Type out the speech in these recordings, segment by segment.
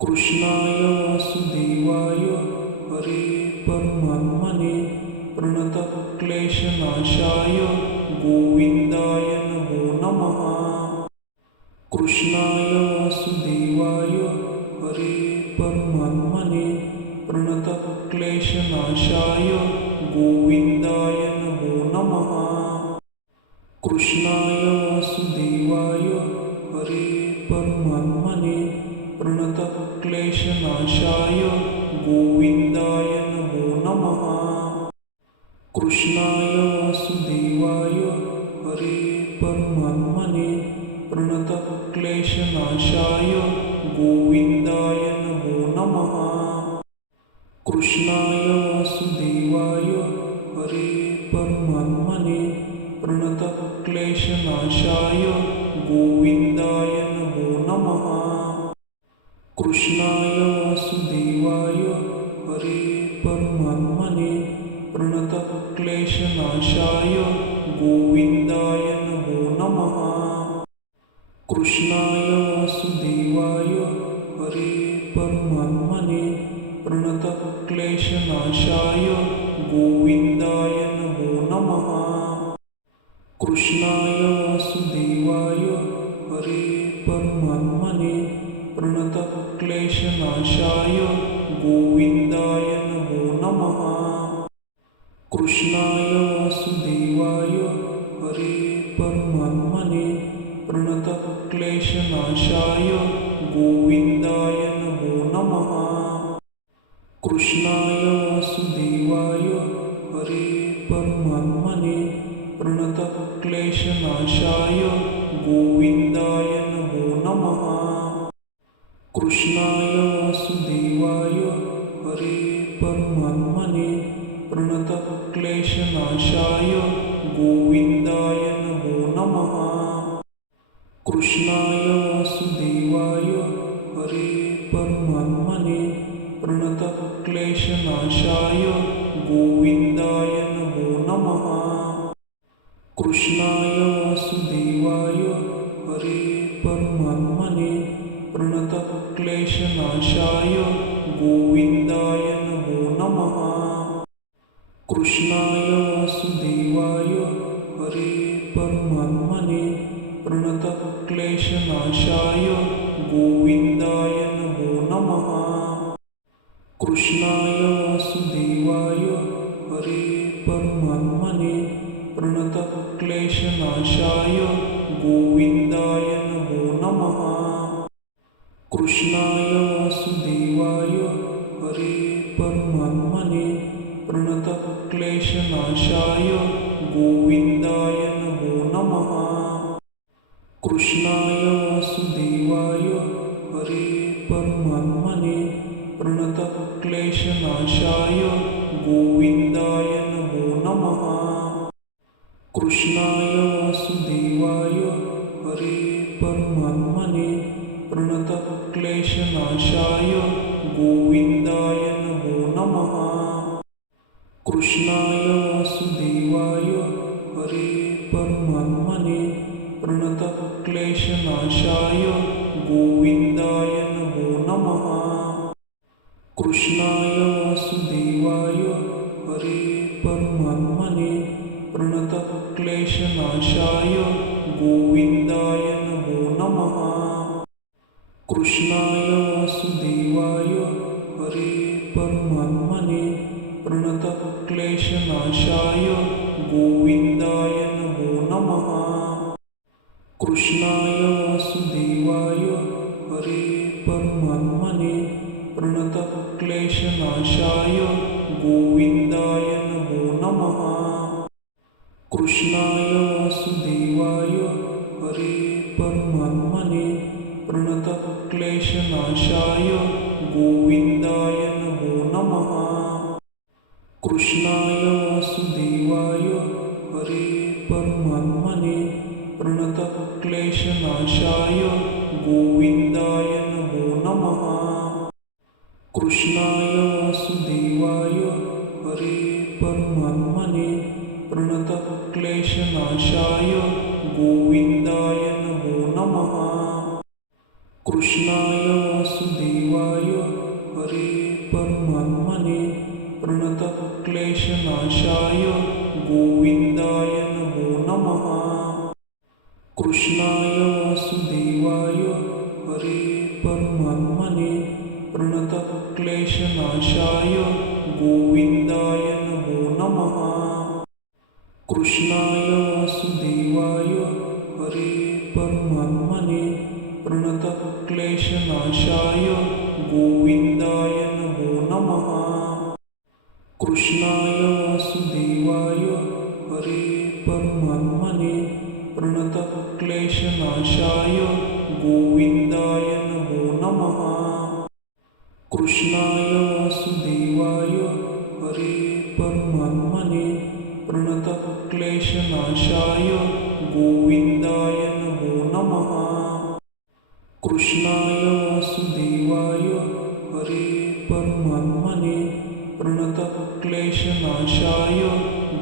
कृष्णाय वासुदेवाय हरे परमात्मने प्रणतः क्लेशनाशाय गोविन्दाय नमो नमः। कृष्णाय वासुदेवाय हरे परमात्मने प्रणतः क्लेशनाशाय गोविन्दाय नमो नमः। कृष्णाय वासुदेवाय हरे परमात्मने प्रणतः क्लेशनाशाय गोविन्दाय नमो नमः। कृष्णाय वासुदेवाय हरे परमात्मने प्रणतः क्लेशनाशाय गोविन्दाय नमो नमः। कृष्णाय वासुदेवाय हरे परमात्मने प्रणतः क्लेशनाशाय गोविन्दाय नमो नमः। कृष्णाय वासुदेवाय हरे परमात्मने प्रणतः क्लेशनाशाय गोविन्दाय नमो नमः। कृष्णाय वासुदेवाय हरे परमात्मने प्रणतः क्लेशनाशाय गोविन्दाय नमो नमः। कृष्णाय वासुदेवाय हरे परमात्मने प्रणतः क्लेशनाशाय गोविन्दाय नमो नमः। कृष्णाय वासुदेवाय हरे परमात्मने प्रणतः क्लेशनाशाय गोविन्दाय नमो नमः। कृष्णाय वासुदेवाय हरे परमात्मने प्रणतः क्लेशनाशाय गोविन्दाय नमो नमः। कृष्णाय वासुदेवाय हरे परमात्मने प्रणतः क्लेशनाशाय गोविन्दाय नमो नमः। कृष्णाय वासुदेवाय हरे परमात्मने प्रणतः क्लेशनाशाय गोविन्दाय नमो नमः। कृष्णाय वासुदेवाय हरे परमात्मने प्रणतः क्लेशनाशाय गोविन्दाय नमो नमः। कृष्णाय वासुदेवाय हरे परमात्मने प्रणतः क्लेशनाशाय गोविन्दाय नमो नमः। कृष्णाय वासुदेवाय हरे परमात्मने प्रणतः क्लेशनाशाय गोविन्दाय नमो नमः। कृष्णाय वासुदेवाय हरे परमात्मने प्रणतः क्लेशनाशाय गोविन्दाय नमो नमः। कृष्णाय वासुदेवाय हरे परमात्मने प्रणतः क्लेशनाशाय गोविन्दाय नमो नमः। कृष्णाय वासुदेवाय हरे परमात्मने प्रणतः क्लेशनाशाय गोविन्दाय नमो नमः। कृष्णाय वासुदेवाय हरे परमात्मने प्रणतः क्लेशनाशाय गोविन्दाय नमो नमः। कृष्णाय वासुदेवाय हरे परमात्मने प्रणतः क्लेशनाशाय गोविन्दाय नमो नमः। कृष्णाय वासुदेवाय हरे परमात्मने प्रणतः क्लेशनाशाय गोविन्दाय नमो नमः। कृष्णाय वासुदेवाय हरे परमात्मने प्रणतः क्लेशनाशाय गोविन्दाय नमो नमः। कृष्णाय वासुदेवाय हरे परमात्मने प्रणतः क्लेशनाशाय गोविन्दाय नमो नमः। कृष्णाय वासुदेवाय हरे परमात्मने प्रणतः क्लेशनाशाय गोविन्दाय नमो नमः। कृष्णाय वासुदेवाय हरे परमात्मने प्रणतः क्लेशनाशाय गोविन्दाय नमो नमः। कृष्णाय वासुदेवाय परमात्मने प्रणतक्लेशनाशाय गोविन्दाय नमो नमः। कृष्णाय वासुदेवाय हरे परमात्मने प्रणतक्लेशनाशाय गोविन्दाय नमो नमः। कृष्णाय वासुदेवाय हरे परमात्मने प्रणतक्लेशनाशाय गोविन्दाय नमो नमः। कृष्णाय वासुदेवाय हरे परमात्मने प्रणतक्लेशनाशाय गोविन्दाय नमो नमः। कृष्णाय वासुदेवाय हरे परमात्मने प्रणतक्लेशनाशाय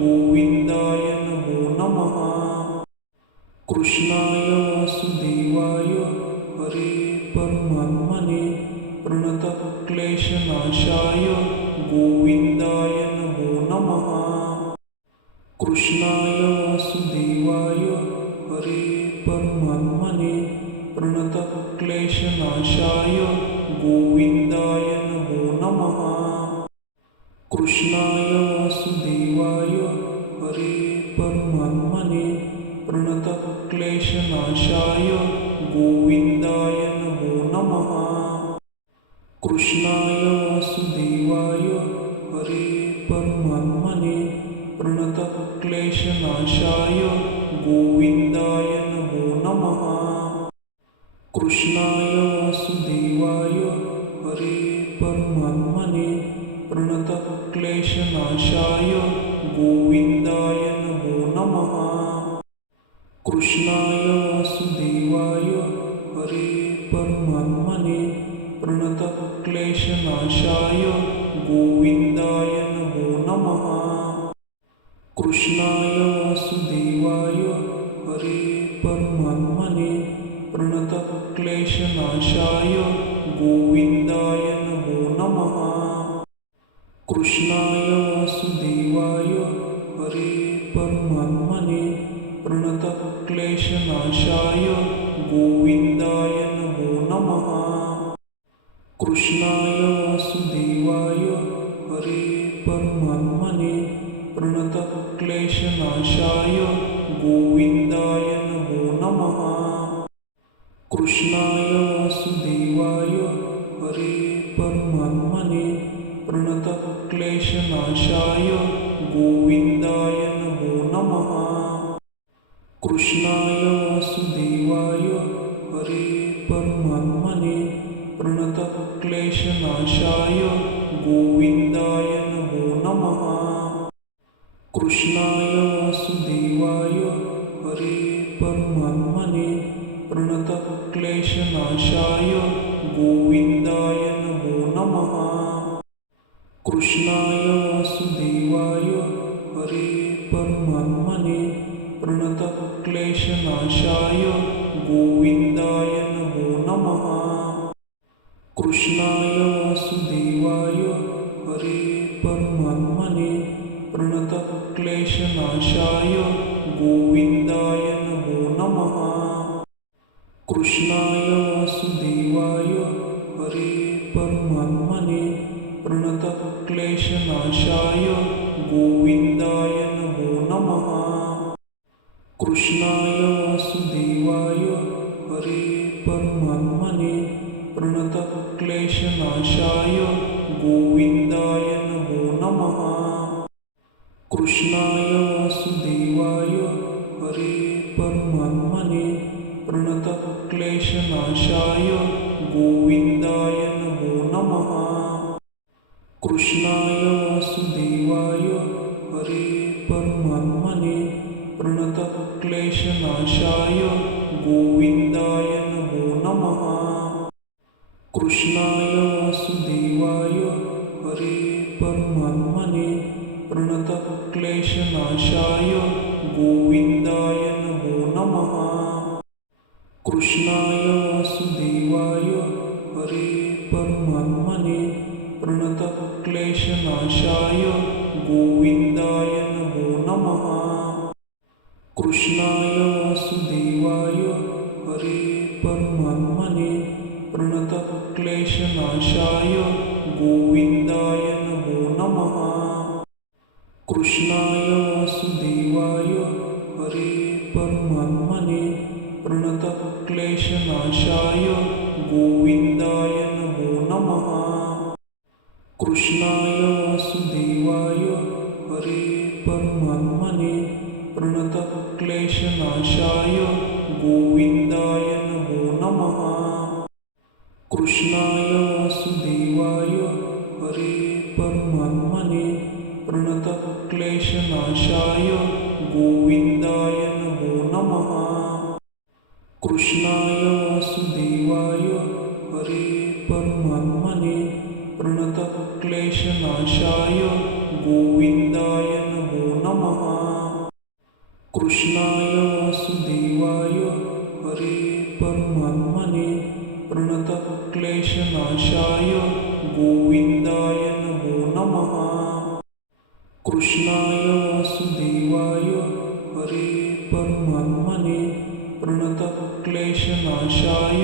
गोविन्दाय नमो नमः। कृष्णाय वासुदेवाय हरे परमात्मने प्रणतक्लेशनाशाय गोविन्दाय नमो नमः। कृष्णाय वासुदेवाय हरे परमात्मने प्रणतक्लेशनाशाय गोविन्दाय नमो नमः। कृष्णाय वासुदेवाय हरे परमात्मने प्रणतक्लेशनाशाय गोविन्दाय नमो नमः। कृष्णाय वासुदेवाय हरे परमात्मने प्रणतक्लेशनाशाय गोविन्दाय नमो नमः। कृष्णाय वासुदेवाय हरे परमात्मने प्रणतक्लेशनाशाय गोविन्दाय नमो नमः। कृष्णाय वासुदेवाय हरे परमात्मने प्रणतक्लेशनाशाय गोविन्दाय नमो नमः। कृष्णाय वासुदेवाय हरे परमात्मने प्रणतक्लेशनाशाय गोविन्दाय नमो नमः। कृष्णाय वासुदेवाय हरे परमात्मने प्रणतक्लेशनाशाय गोविन्दाय नमो नमः। कृष्णाय वासुदेवाय हरे परमात्मने प्रणतक्लेशनाशाय गोविन्दाय नमो नमः। कृष्णाय वासुदेवाय हरे परमात्मने प्रणतक्लेशनाशाय गोविन्दाय नमो नमः। कृष्णाय वासुदेवाय हरे परमात्मने प्रणतक्लेशनाशाय गोविन्दाय नमो नमः। कृष्णाय वासुदेवाय हरे परमात्मने प्रणतक्लेशनाशाय गोविन्दाय नमो नमः। कृष्णाय वासुदेवाय हरे परमात्मने प्रणतक्लेशनाशाय गोविन्दाय नमो नमः। कृष्णाय वासुदेवाय हरे परमात्मने प्रणतक्लेशनाशाय गोविन्दाय नमो नमः। कृष्णाय वासुदेवाय हरे परमात्मने प्रणतक्लेशनाशाय गोविन्दाय नमो नमः। कृष्णाय वासुदेवाय हरे परमात्मने प्रणतक्लेशनाशाय गोविन्दाय नमो नमः। कृष्णाय वासुदेवाय हरे परमात्मने प्रणतक्लेशनाशाय गोविन्दाय नमो नमः। कृष्णाय वासुदेवाय हरे परमात्मने प्रणतक्लेशनाशाय गोविन्दाय नमो नमः। कृष्णाय वासुदेवाय हरे परमात्मने प्रणतक्लेशनाशाय गोविन्दाय नमो नमः। कृष्णाय वासुदेवाय हरे परमात्मने प्रणतक्लेशनाशाय गोविन्दाय नमो नमः। कृष्णाय वासुदेवाय हरे परमात्मने प्रणतक्लेशनाशाय प्रणतः क्लेशनाशाय गोविन्दाय नमो नमः। कृष्णाय वासुदेवाय हरे परमात्मने प्रणतः क्लेशनाशाय गोविन्दाय नमो नमः। कृष्णाय वासुदेवाय हरे परमात्मने प्रणतः क्लेशनाशाय गोविन्दाय नमो नमः। कृष्णाय वासुदेवाय हरे परमात्मने प्रणतः क्लेशनाशाय गोविन्दाय नमो नमः। कृष्णाय वासुदेवाय हरे परमात्मने प्रणतः क्लेशनाशाय गोविन्दाय नमो नमः। कृष्णाय वासुदेवाय हरे परमात्मने प्रणतः क्लेशनाशाय गोविन्दाय नमो नमः। कृष्णाय वासुदेवाय हरे परमात्मने प्रणतः क्लेशनाशाय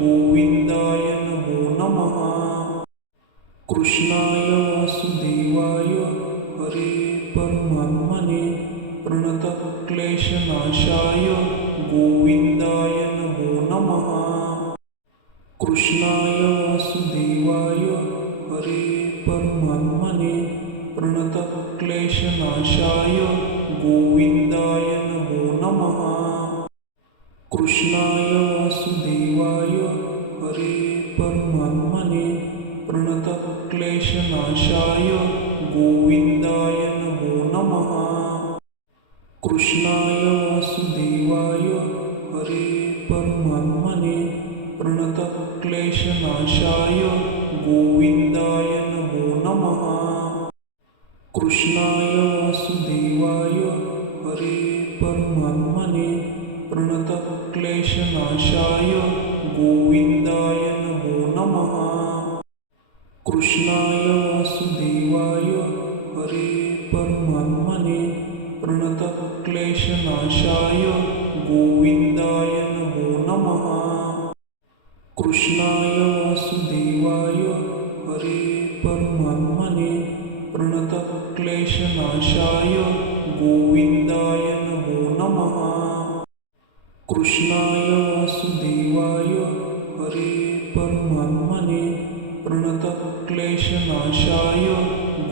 गोविन्दाय नमो नमः। कृष्णाय वासुदेवाय हरे परमात्मने प्रणतः क्लेशनाशाय गोविन्दाय नमो नमः। कृष्णाय वासुदेवाय हरे परमात्मने प्रणतः क्लेशनाशाय गोविन्दाय नमो नमः। कृष्णाय वासुदेवाय हरे परमात्मने प्रणतः क्लेशनाशाय गोविन्दाय नमो नमः। कृष्णाय वासुदेवाय हरे परमात्मने प्रणतः क्लेशनाशाय गोविन्दाय नमो नमः। कृष्णाय वासुदेवाय हरे परमात्मने प्रणतः क्लेशनाशाय गोविन्दाय नमो नमः। कृष्णाय वासुदेवाय हरे परमात्मने प्रणतः क्लेशनाशाय गोविन्दाय नमो नमः। कृष्णाय वासुदेवाय हरे परमात्मने प्रणतः क्लेशनाशाय गोविन्दाय नमो नमः। कृष्णाय वासुदेवाय हरे परमात्मने प्रणतः क्लेशनाशाय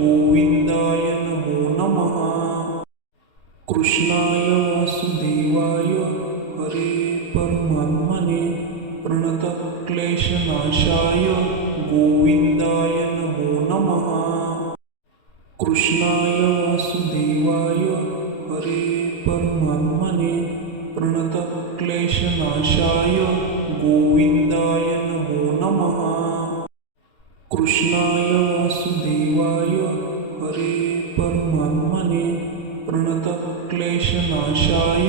गोविन्दाय नमो नमः। कृष्णाय वासुदेवाय हरे परमात्मने प्रणतः क्लेशनाशाय गोविन्दाय नमो नमः। कृष्णाय वासुदेवाय हरे परमात्मने प्रणतः क्लेशनाशाय गोविन्दाय नमो नमः। कृष्णाय वासुदेवाय हरे परमात्मने प्रणतः क्लेशनाशाय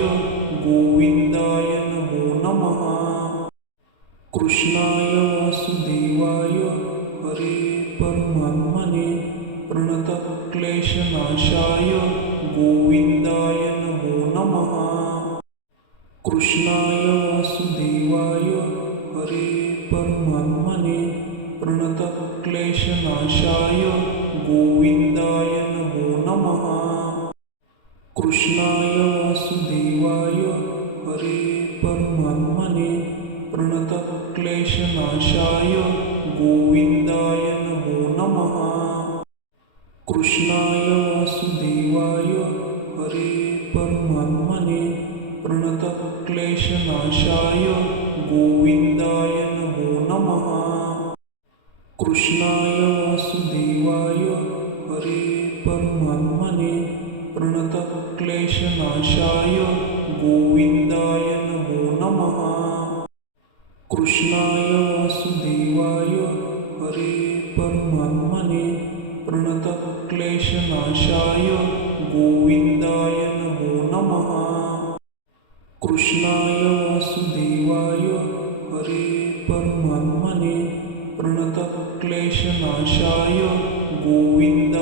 गोविन्दाय नमो नमः। कृष्णाय वासुदेवाय हरे परमात्मने प्रणतः क्लेशनाशाय गोविन्दाय नमो नमः। कृष्णाय वासुदेवाय हरे परमात्मने प्रणतः क्लेशनाशाय गोविन्दाय नमो नमः। कृष्णाय वासुदेवाय हरे परमात्मने प्रणतः क्लेशनाशाय गोविन्दाय नमो नमः। कृष्णाय वासुदेवाय हरे परमात्मने प्रणतः क्लेशनाशाय गोविन्दाय नमो नमः। कृष्णाय वासुदेवाय हरे परमात्मने प्रणतः क्लेशनाशाय गोविन्दाय नमो नमः। कृष्णाय वासुदेवाय हरे परमात्मने प्रणतः क्लेशनाशाय गोविन्दाय नमो नमः। कृष्णाय वासुदेवाय हरे परमात्मने प्रणतः क्लेशनाशाय गोविन्दाय